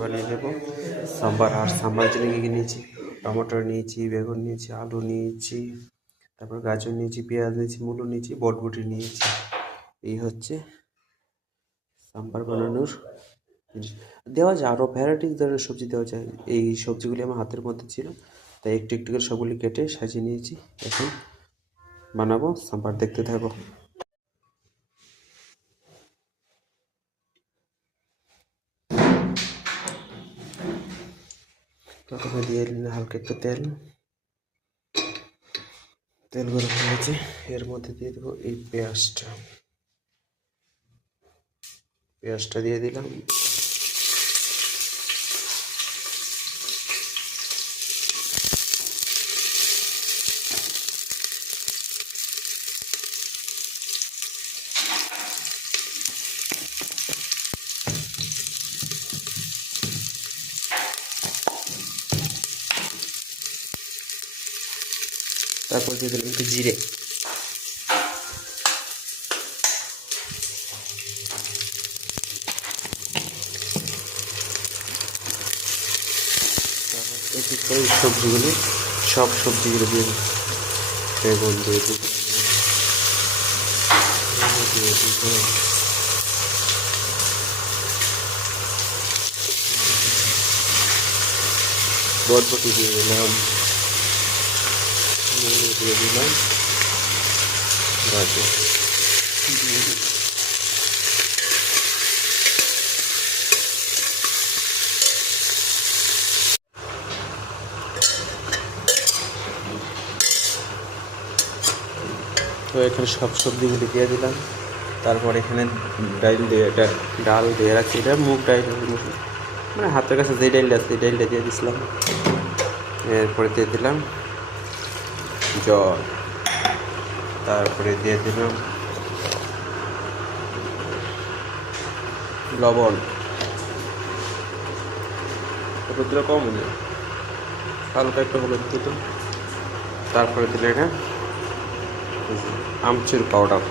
বানিয়ে নেব সাম্বার। আর সাম্বার জন্য কী কী নিয়েছি, টমেটো নিয়েছি, বেগুন নিয়েছি, আলু নিয়েছি, তারপর গাজর নিয়েছি, পেঁয়াজ নিয়েছি, মূলো নিয়েছি, বটবটি নিয়েছি। এই হচ্ছে সাম্বার বানানোর জিনিস। দেওয়া যায় আরও ভ্যারাইটিস ধরনের সবজি দেওয়া যায়। এই সবজিগুলি আমার হাতের মধ্যে ছিল, তাই একটু একটু করে সবগুলি কেটে সাজিয়ে নিয়েছি। এখন বানাবো সাম্বার, দেখতে থাকো। প্রথমে দিয়ে দিলাম হালকা একটু তেল। তেল গরম হয়ে গেছে, এর মধ্যে দিয়ে দেবো এই পেঁয়াজটা দিয়ে দিলাম। তারপর দিয়ে দিলাম একটু জিরে। এটি করে সবজিগুলি, সব সবজিগুলো দিয়ে দিই। বেগুন দিয়ে দিই, বরবটি দিয়ে দিলাম, মূলো দিয়ে দিলাম, গাজর দিয়ে দিই। তো এখানে সব সবজিগুলি দিয়ে দিলাম। তারপর এখানে ডাল দিয়ে রাখছি, এটা মুগ ডাল, মানে হাতের কাছে যে ডালটা আছে সেই ডালটা দিয়ে দিছিলাম। এরপরে দিয়ে দিলাম জল, তারপরে দিয়ে দিলাম লবণ, হলুদটা কম হলে হালকা একটু হলুদ দিত। তারপরে দিলে এটা আমচুর পাউডার।